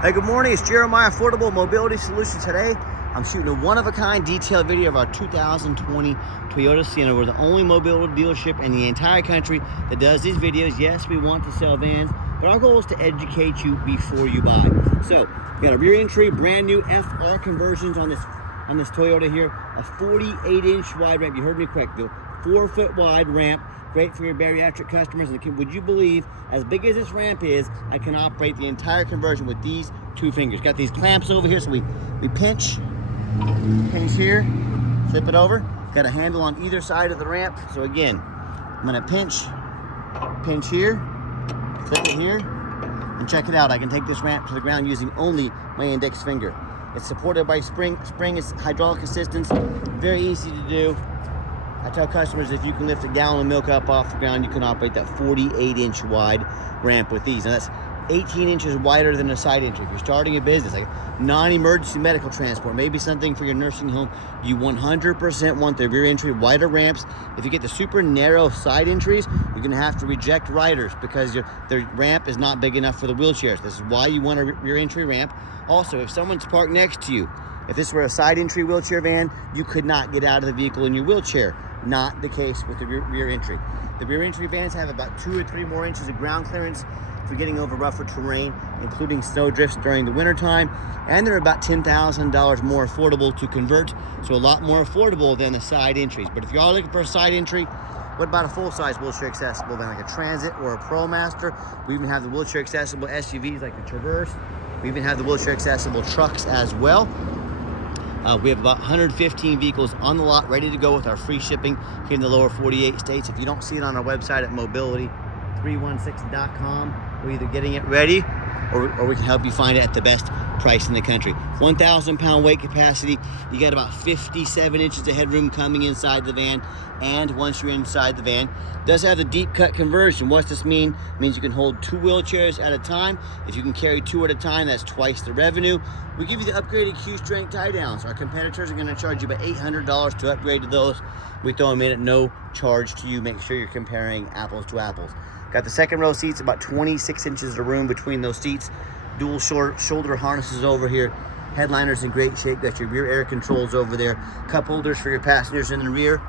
Hey, good morning. It's Jeremiah Affordable Mobility Solutions. Today, I'm shooting a one-of-a-kind detailed video of our 2020 Toyota Sienna. We're the only mobility dealership in the entire country that does these videos. Yes, we want to sell vans, but our goal is to educate you before you buy. So, we got a rear entry, brand new FR conversions on this Toyota here. A 48-inch wide ramp. You heard me correct, though. 4-foot wide ramp. Great for your bariatric customers. And would you believe, as big as this ramp is, I can operate the entire conversion with these two fingers. Got these clamps over here, so we pinch here, flip it over. Got a handle on either side of the ramp. So again, I'm gonna pinch here, flip it here, and check it out. I can take this ramp to the ground using only my index finger. It's supported by spring is hydraulic assistance, very easy to do. I tell customers if you can lift a gallon of milk up off the ground, you can operate that 48-inch wide ramp with these. Now that's 18 inches wider than a side entry. If you're starting a business, like non-emergency medical transport, maybe something for your nursing home, you 100% want the rear entry wider ramps. If you get the super narrow side entries, you're gonna have to reject riders because their ramp is not big enough for the wheelchairs. This is why you want a rear entry ramp. Also, if someone's parked next to you, if this were a side entry wheelchair van, you could not get out of the vehicle in your wheelchair. Not the case with the rear entry. The rear entry vans have about 2 or 3 more inches of ground clearance for getting over rougher terrain, including snow drifts during the winter time, and they're about $10,000 more affordable to convert, so a lot more affordable than the side entries. But if you are looking for a side entry, what about a full-size wheelchair accessible van like a Transit or a ProMaster? We even have the wheelchair accessible SUVs like the Traverse. We even have the wheelchair accessible trucks as well. We have about 115 vehicles on the lot ready to go with our free shipping here in the lower 48 states. If you don't see it on our website at mobility316.com, we're either getting it ready or we can help you find it at the best price in the country. 1,000-pound weight capacity. You got about 57 inches of headroom coming inside the van, and once you're inside the van, it does have the deep cut conversion. What's this mean? It means you can hold 2 wheelchairs at a time. If you can carry 2 at a time, that's twice the revenue. We give you the upgraded Q-strength tie downs. Our competitors are going to charge you about $800 to upgrade to those. We throw them in at no charge to you. Make sure you're comparing apples to apples. Got the second row seats, about 26 inches of room between those seats. Dual shoulder harnesses over here. Headliner's in great shape. Got your rear air controls over there. Cup holders for your passengers in the rear.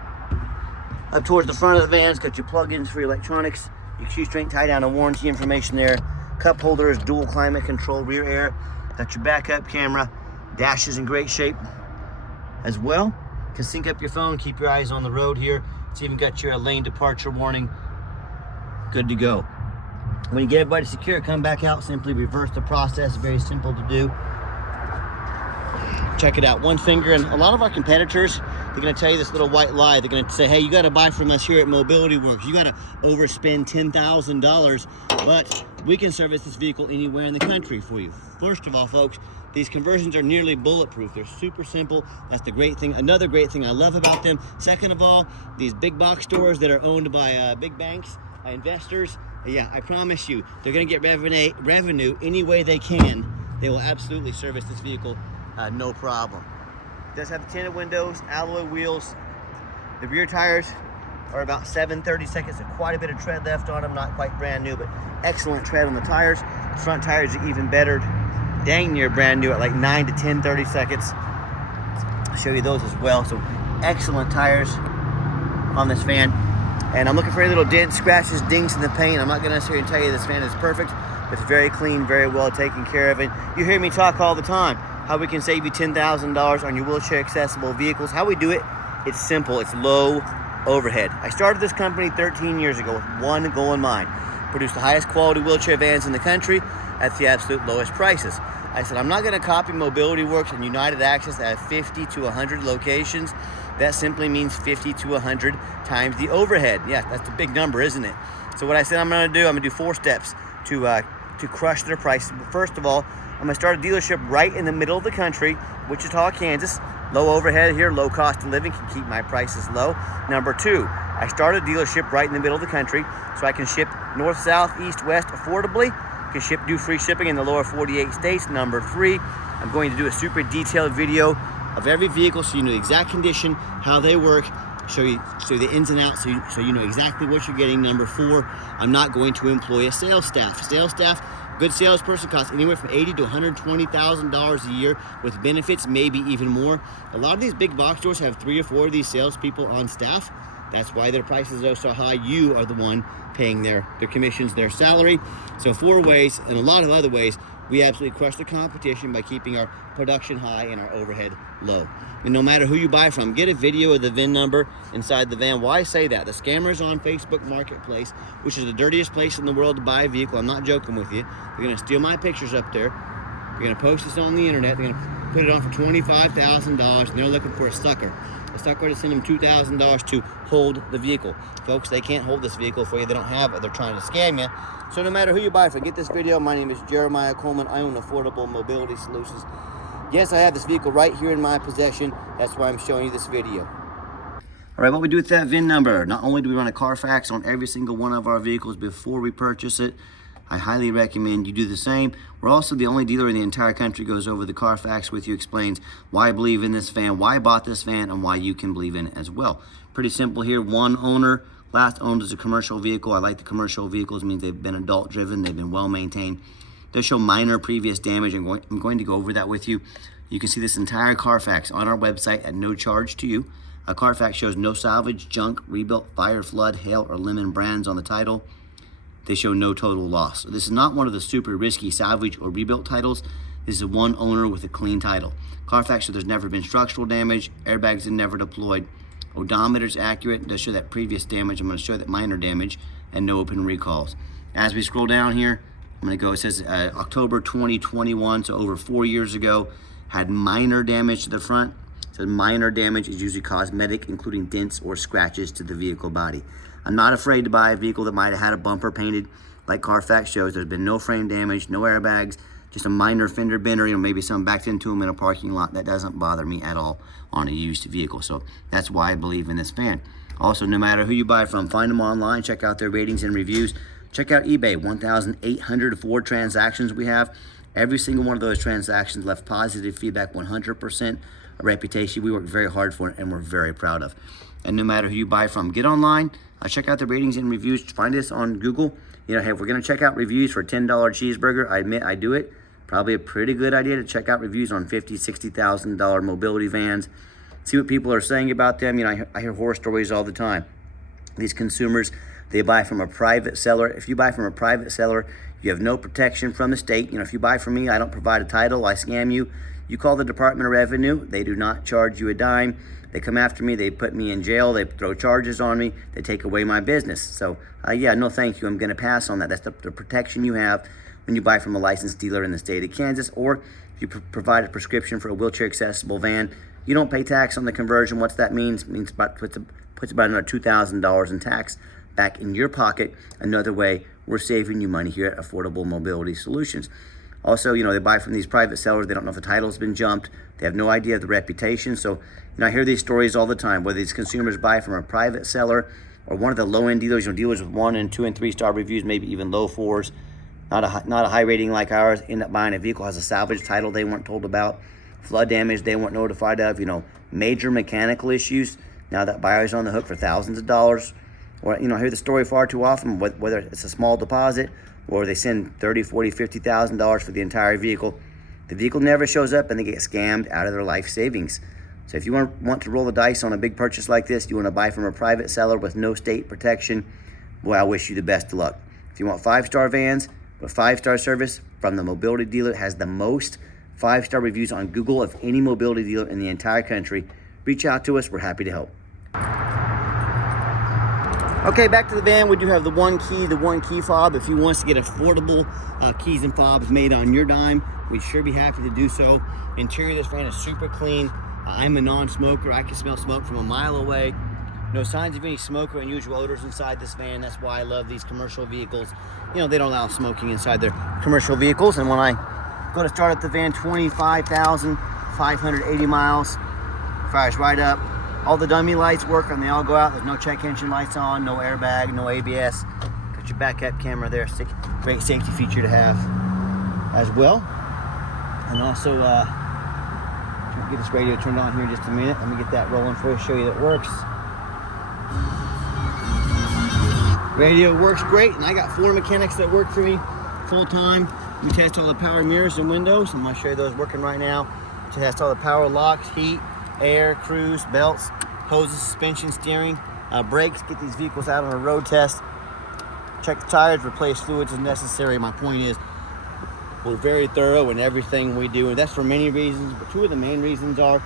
Up towards the front of the vans, got your plug-ins for your electronics. Your Q-strength tie down and warranty information there. Cup holders, dual climate control, rear air. Got your backup camera. Dash is in great shape as well. You can sync up your phone, keep your eyes on the road here. It's even got your lane departure warning. Good to go. When you get everybody secure, come back out, simply reverse the process. Very simple to do. Check it out, one finger. And a lot of our competitors, they're gonna tell you this little white lie. They're gonna say, hey, you gotta buy from us here at Mobility Works. You gotta overspend $10,000, but we can service this vehicle anywhere in the country for you. First of all, folks, these conversions are nearly bulletproof. They're super simple. That's the great thing. Another great thing I love about them. Second of all, these big box stores that are owned by big banks, investors, yeah, I promise you, they're gonna get revenue any way they can. They will absolutely service this vehicle, no problem. It does have the tinted windows, alloy wheels. The rear tires are about 7/32, so quite a bit of tread left on them. Not quite brand new, but excellent tread on the tires. The front tires are even better, dang near brand new at like 9 to 10/32. I'll show you those as well. So excellent tires on this van. And I'm looking for any little dents, scratches, dings in the paint. I'm not gonna necessarily tell you this van is perfect. It's very clean, very well taken care of. And you hear me talk all the time, how we can save you $10,000 on your wheelchair accessible vehicles. How we do it, it's simple, it's low overhead. I started this company 13 years ago with one goal in mind: produce the highest quality wheelchair vans in the country at the absolute lowest prices. I said, I'm not gonna copy Mobility Works and United Access that have 50 to 100 locations. That simply means 50 to 100 times the overhead. Yeah, that's a big number, isn't it? So what I said I'm gonna do 4 steps to crush their prices. First of all, I'm gonna start a dealership right in the middle of the country, Wichita, Kansas. Low overhead here, low cost of living, can keep my prices low. Number 2, I start a dealership right in the middle of the country so I can ship north, south, east, west affordably. Can do free shipping in the lower 48 states. Number 3, I'm going to do a super detailed video of every vehicle so you know the exact condition, how they work, show you the ins and outs so you know exactly what you're getting. Number 4, I'm not going to employ a sales staff. Sales staff good salesperson costs anywhere from $80,000 to $120,000 a year with benefits, maybe even more. A lot of these big box stores have 3 or 4 of these salespeople on staff. That's why their prices are so high. You are the one paying their commissions, their salary. So 4 ways, and a lot of other ways, we absolutely crush the competition by keeping our production high and our overhead low. And no matter who you buy from, get a video of the VIN number inside the van. Why say that? The scammers on Facebook Marketplace, which is the dirtiest place in the world to buy a vehicle. I'm not joking with you. They're gonna steal my pictures up there. They're gonna post this on the internet. They're gonna put it on for $25,000, and they're looking for a sucker. A sucker to send them $2,000 to hold the vehicle. Folks, they can't hold this vehicle for you. They don't have it. They're trying to scam you. So no matter who you buy from, get this video. My name is Jeremiah Coleman. I own Affordable Mobility Solutions. Yes, I have this vehicle right here in my possession. That's why I'm showing you this video. All right, what we do with that VIN number, not only do we run a Carfax on every single one of our vehicles before we purchase it, I highly recommend you do the same. We're also the only dealer in the entire country goes over the Carfax with you, explains why I believe in this van, why I bought this van, and why you can believe in it as well. Pretty simple here. One owner, last owned as a commercial vehicle. I like the commercial vehicles. It means they've been adult driven, they've been well maintained. They show minor previous damage. I'm going to go over that with you. You can see this entire Carfax on our website at no charge to you. A Carfax shows no salvage, junk, rebuilt, fire, flood, hail, or lemon brands on the title. They show no total loss. So this is not one of the super risky salvage or rebuilt titles. This is a one owner with a clean title. Carfax shows there's never been structural damage, airbags are never deployed, odometer's accurate, does show that previous damage. I'm going to show that minor damage, and no open recalls. As we scroll down here, I'm going to go, it says October 2021, so over 4 years ago, had minor damage to the front. It says minor damage is usually cosmetic, including dents or scratches to the vehicle body. I'm not afraid to buy a vehicle that might have had a bumper painted like Carfax shows. There's been no frame damage, no airbags, just a minor fender bender, maybe something backed into them in a parking lot. That doesn't bother me at all on a used vehicle. So that's why I believe in this van. Also, no matter who you buy from, find them online, check out their ratings and reviews. Check out eBay, 1,804 transactions we have. Every single one of those transactions left positive feedback, 100% a reputation we work very hard for and we're very proud of. And no matter who you buy from, get online, check out the ratings and reviews. Find us on Google. Hey, if we're gonna check out reviews for a $10 cheeseburger, I admit I do it. Probably a pretty good idea to check out reviews on $50,000, $60,000 mobility vans. See what people are saying about them. I hear horror stories all the time. These consumers, they buy from a private seller. If you buy from a private seller, you have no protection from the state. If you buy from me, I don't provide a title, I scam you. You call the Department of Revenue, they do not charge you a dime. They come after me, they put me in jail, they throw charges on me, they take away my business. So yeah, no thank you, I'm gonna pass on that. That's the protection you have when you buy from a licensed dealer in the state of Kansas, or if you provide a prescription for a wheelchair accessible van, you don't pay tax on the conversion. What's that means? It means puts about another $2,000 in tax back in your pocket. Another way we're saving you money here at Affordable Mobility Solutions. Also, they buy from these private sellers. They don't know if the title's been jumped. They have no idea of the reputation. So, I hear these stories all the time, whether these consumers buy from a private seller or one of the low-end dealers, dealers with 1 and 2 and 3 star reviews, maybe even low 4s, not a high rating like ours, end up buying a vehicle, has a salvage title they weren't told about, flood damage they weren't notified of, major mechanical issues. Now that buyer's on the hook for thousands of dollars. Or, I hear the story far too often, whether it's a small deposit or they send $30,000, $40,000, $50,000 for the entire vehicle. The vehicle never shows up and they get scammed out of their life savings. So if you want to roll the dice on a big purchase like this, you want to buy from a private seller with no state protection, boy, I wish you the best of luck. If you want 5-star vans with 5-star service from the mobility dealer, has the most 5-star reviews on Google of any mobility dealer in the entire country, reach out to us, we're happy to help. Okay, back to the van. We do have the one key fob. If you want us to get affordable keys and fobs made on your dime, we'd sure be happy to do so. Interior of this van is super clean. I'm a non-smoker. I can smell smoke from a mile away. No signs of any smoke or unusual odors inside this van. That's why I love these commercial vehicles. They don't allow smoking inside their commercial vehicles. And when I go to start up the van, 25,580 miles, fires right up. All the dummy lights work and they all go out. There's no check engine lights on, no airbag, no ABS. Got your backup camera there. Great safety feature to have as well. And also, get this radio turned on here in just a minute. Let me get that rolling for you, show you that it works. Radio works great, and I got 4 mechanics that work for me full time. We test all the power mirrors and windows. I'm gonna show you those working right now. We test all the power locks, heat, air, cruise, belts, hoses, suspension, steering, brakes. Get these vehicles out on a road test. Check the tires, replace fluids as necessary. My point is, we're very thorough in everything we do, and that's for many reasons, but two of the main reasons are,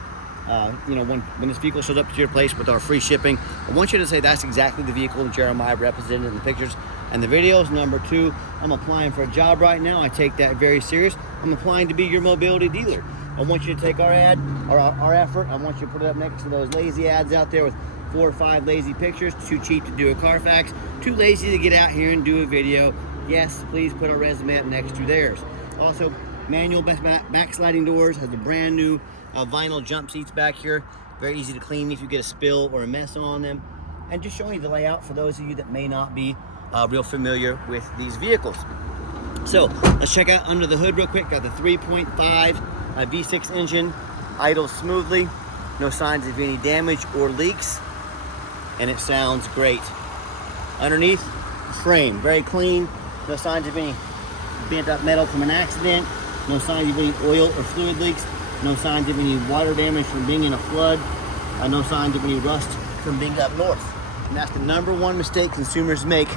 you know, when this vehicle shows up to your place with our free shipping, I want you to say that's exactly the vehicle Jeremiah represented in the pictures and the videos. Number two, I'm applying for a job right now. I take that very serious. I'm applying to be your mobility dealer. I want you to take our ad, our effort, I want you to put it up next to those lazy ads out there with 4 or 5 lazy pictures. Too cheap to do a Carfax, too lazy to get out here and do a video. Yes, please put our resume up next to theirs. Also, manual back sliding doors, has the brand new vinyl jump seats back here. Very easy to clean if you get a spill or a mess on them. And just showing you the layout for those of you that may not be real familiar with these vehicles. So let's check out under the hood real quick. Got the 3.5 V6 engine, idles smoothly, no signs of any damage or leaks, and it sounds great. Underneath, frame, very clean, no signs of any bent up metal from an accident, no signs of any oil or fluid leaks, no signs of any water damage from being in a flood, no signs of any rust from being up north. And that's the #1 mistake consumers make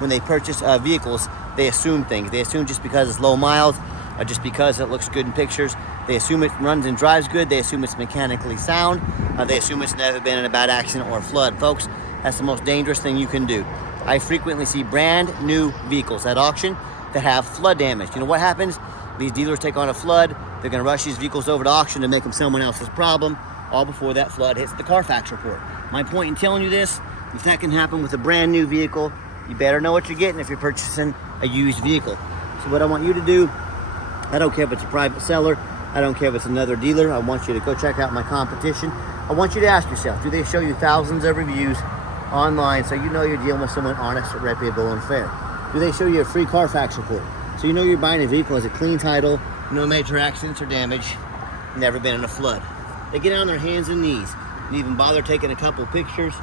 when they purchase vehicles. They assume things. They assume just because it's low miles, or just because it looks good in pictures, they assume it runs and drives good, they assume it's mechanically sound, they assume it's never been in a bad accident or a flood. Folks, that's the most dangerous thing you can do. I frequently see brand new vehicles at auction that have flood damage. You know what happens? These dealers take on a flood, they're gonna rush these vehicles over to auction to make them someone else's problem, all before that flood hits the Carfax report. My point in telling you this, if that can happen with a brand new vehicle, you better know what you're getting if you're purchasing a used vehicle. So what I want you to do, I don't care if it's a private seller, I don't care if it's another dealer, I want you to go check out my competition. I want you to ask yourself, do they show you thousands of reviews online so you know you're dealing with someone honest, reputable, and fair? Do they show you a free Carfax report so you know you're buying a vehicle as a clean title, no major accidents or damage, never been in a flood? They get on their hands and knees and even bother taking a couple pictures,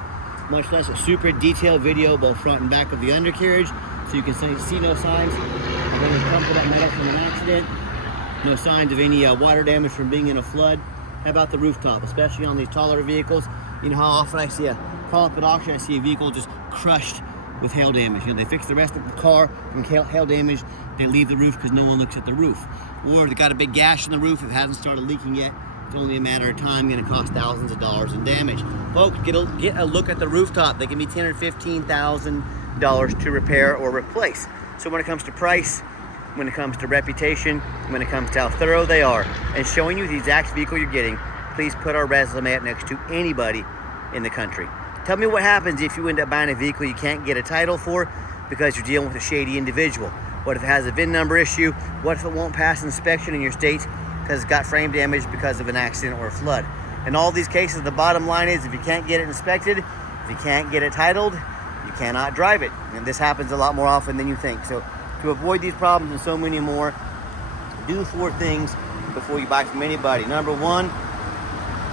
much less a super detailed video both front and back of the undercarriage so you can see no signs of any crumpled up metal from an accident, no signs of any water damage from being in a flood. How about the rooftop, especially on these taller vehicles? You know how often I see call up at auction, I see a vehicle just crushed with hail damage. You know, they fix the rest of the car from hail damage, they leave the roof because no one looks at the roof. Or they got a big gash in the roof, it hasn't started leaking yet. It's only a matter of time, going to cost thousands of dollars in damage. Folks, get a look at the rooftop. They can be $10,000 or $15,000 to repair or replace. So when it comes to price, when it comes to reputation, when it comes to how thorough they are, and showing you the exact vehicle you're getting, please put our resume up next to anybody in the country. Tell me what happens if you end up buying a vehicle you can't get a title for because you're dealing with a shady individual. What if it has a VIN number issue? What if it won't pass inspection in your state because it's got frame damage because of an accident or a flood? In all these cases, the bottom line is if you can't get it inspected, if you can't get it titled, you cannot drive it. And this happens a lot more often than you think. So to avoid these problems and so many more, do 4 things before you buy from anybody. #1,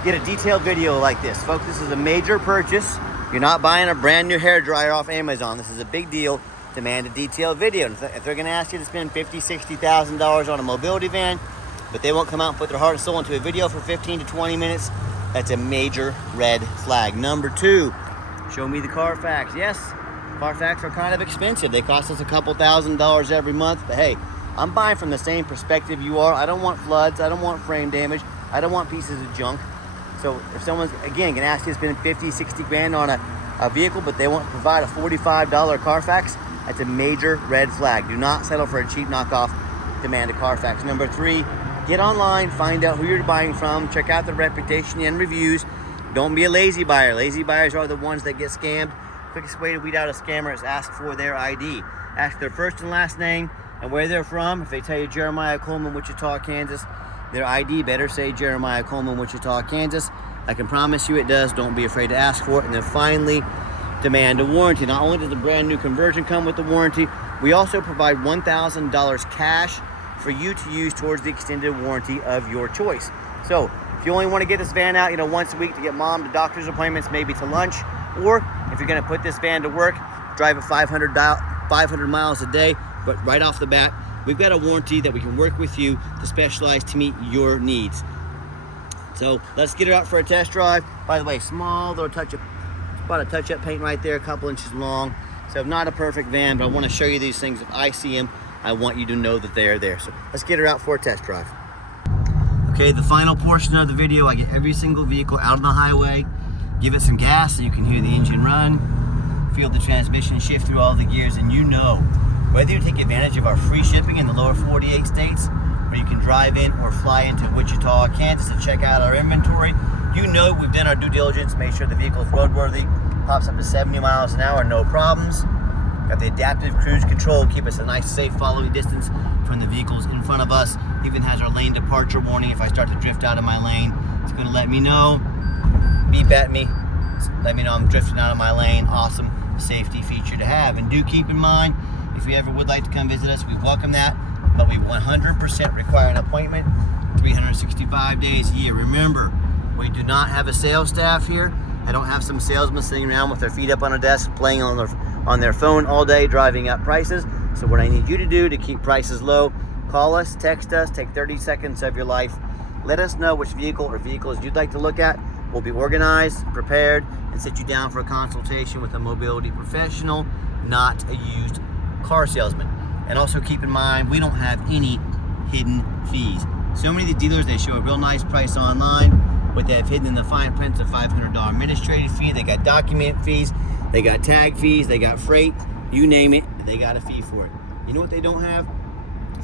get a detailed video like this. Folks, this is a major purchase. You're not buying a brand new hairdryer off Amazon. This is a big deal. Demand a detailed video. If they're gonna ask you to spend $50,000, $60,000 on a mobility van, but they won't come out and put their heart and soul into a video for 15 to 20 minutes, that's a major red flag. #2, show me the Carfax. Yes, Carfax are kind of expensive. They cost us a couple $1,000s every month, but hey, I'm buying from the same perspective you are. I don't want floods, I don't want frame damage, I don't want pieces of junk. So if someone's, again, gonna ask you to spend 50, 60 grand on a vehicle, but they won't provide a $45 Carfax, that's a major red flag. Do not settle for a cheap knockoff, demand a Carfax. #3, get online, find out who you're buying from, check out the reputation and reviews. Don't be a lazy buyer. Lazy buyers are the ones that get scammed. Quickest way to weed out a scammer is ask for their ID. Ask their first and last name and where they're from. If they tell you Jeremiah Coleman, Wichita, Kansas, their ID better say Jeremiah Coleman, Wichita, Kansas. I can promise you it does. Don't be afraid to ask for it. And then finally, demand a warranty. Not only does the brand new conversion come with the warranty, we also provide $1,000 cash for you to use towards the extended warranty of your choice. So if you only want to get this van out, once a week to get mom to doctor's appointments, maybe to lunch, or if you're going to put this van to work, drive it 500 miles a day, but right off the bat, we've got a warranty that we can work with you to specialize to meet your needs. So let's get it out for a test drive. By the way, small little touch-up, about a touch-up paint right there, a couple inches long. So not a perfect van, but I want to show you these things. If I see them, I want you to know that they are there. So let's get her out for a test drive. Okay, the final portion of the video, I get every single vehicle out on the highway, give it some gas so you can hear the engine run, feel the transmission shift through all the gears, and you know, whether you take advantage of our free shipping in the lower 48 states, or you can drive in or fly into Wichita, Kansas to check out our inventory, you know we've done our due diligence, made sure the vehicle is roadworthy, pops up to 70 miles an hour, no problems. Got the adaptive cruise control, keep us a nice safe following distance from the vehicles in front of us. Even has our lane departure warning. If I start to drift out of my lane, it's gonna let me know, beep at me, let me know I'm drifting out of my lane. Awesome safety feature to have. And do keep in mind, if you ever would like to come visit us, we welcome that, but we 100% require an appointment 365 days a year. Remember, we do not have a sales staff here. I don't have some salesman sitting around with their feet up on a desk playing on their phone all day driving up prices. So what I need you to do to keep prices low, call us, text us, take 30 seconds of your life. Let us know which vehicle or vehicles you'd like to look at. We'll be organized, prepared, and sit you down for a consultation with a mobility professional, not a used car salesman. And also keep in mind, we don't have any hidden fees. So many of the dealers, they show a real nice price online. What they have hidden in the fine print's a $500 administrative fee. They got document fees, they got tag fees, they got freight, you name it, they got a fee for it. You know what they don't have?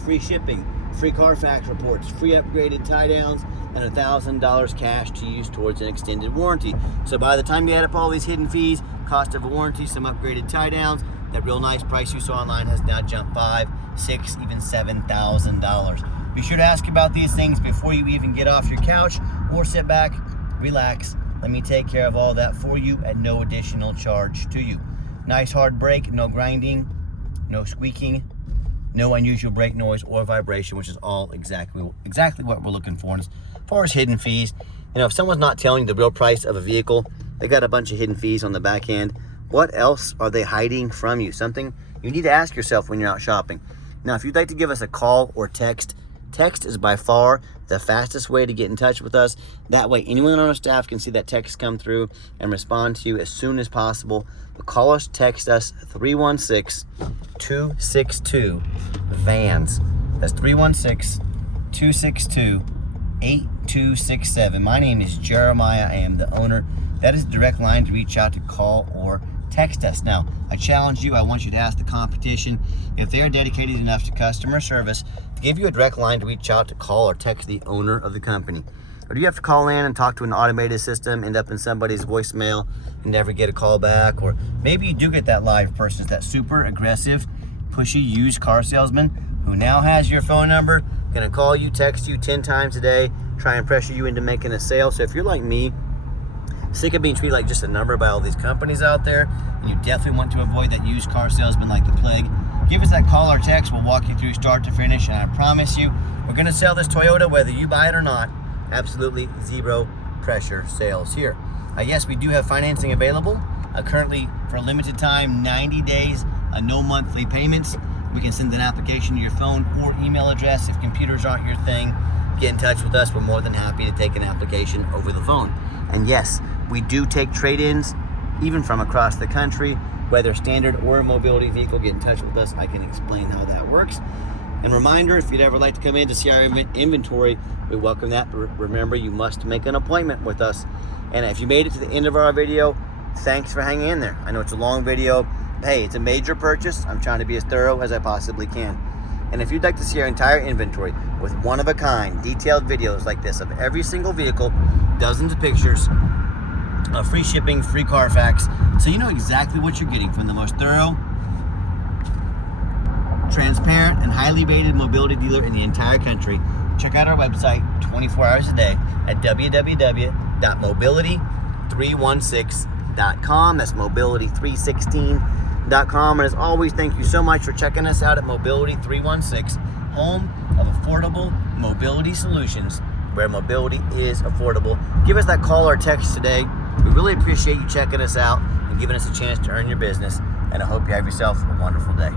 Free shipping, free Carfax reports, free upgraded tie downs, and $1,000 cash to use towards an extended warranty. So by the time you add up all these hidden fees, cost of a warranty, some upgraded tie downs, that real nice price you saw online has now jumped $5,000, $6,000, even $7,000. Be sure to ask about these things before you even get off your couch, or sit back, relax. Let me take care of all that for you at no additional charge to you. Nice hard brake, no grinding, no squeaking, no unusual brake noise or vibration, which is all exactly what we're looking for. And as far as hidden fees, you know, if someone's not telling you the real price of a vehicle, they got a bunch of hidden fees on the back end. What else are they hiding from you? Something you need to ask yourself when you're out shopping. Now, if you'd like to give us a call or text is by far the fastest way to get in touch with us. That way, anyone on our staff can see that text come through and respond to you as soon as possible. But call us, text us, 316-262-VANS. That's 316-262-8267. My name is Jeremiah. I am the owner. That is the direct line to reach out, to call or text us. Now, I challenge you. I want you to ask the competition if they are dedicated enough to customer service to give you a direct line to reach out, to call or text the owner of the company. Or do you have to call in and talk to an automated system, end up in somebody's voicemail and never get a call back? Or maybe you do get that live person, that super aggressive, pushy used car salesman who now has your phone number, gonna call you, text you 10 times a day, try and pressure you into making a sale. So if you're like me, sick of being treated like just a number by all these companies out there, and you definitely want to avoid that used car salesman like the plague, give us that call or text. We'll walk you through start to finish, and I promise you, we're gonna sell this Toyota whether you buy it or not. Absolutely zero pressure sales here. Yes, we do have financing available. Currently, for a limited time, 90 days, no monthly payments. We can send an application to your phone or email address. If computers aren't your thing, get in touch with us. We're more than happy to take an application over the phone. And yes, we do take trade-ins, even from across the country, whether standard or a mobility vehicle. Get in touch with us. I can explain how that works. And reminder, if you'd ever like to come in to see our inventory, we welcome that. But remember, you must make an appointment with us. And if you made it to the end of our video, thanks for hanging in there. I know it's a long video. Hey, it's a major purchase. I'm trying to be as thorough as I possibly can. And if you'd like to see our entire inventory with one-of-a-kind detailed videos like this of every single vehicle, dozens of pictures, free shipping, free Carfax, so you know exactly what you're getting from the most thorough, transparent, and highly rated mobility dealer in the entire country, check out our website 24 hours a day at www.mobility316.com. That's mobility316.com. And as always, thank you so much for checking us out at Mobility 316, home of affordable mobility solutions, where mobility is affordable. Give us that call or text today. We really appreciate you checking us out and giving us a chance to earn your business. And I hope you have yourself a wonderful day.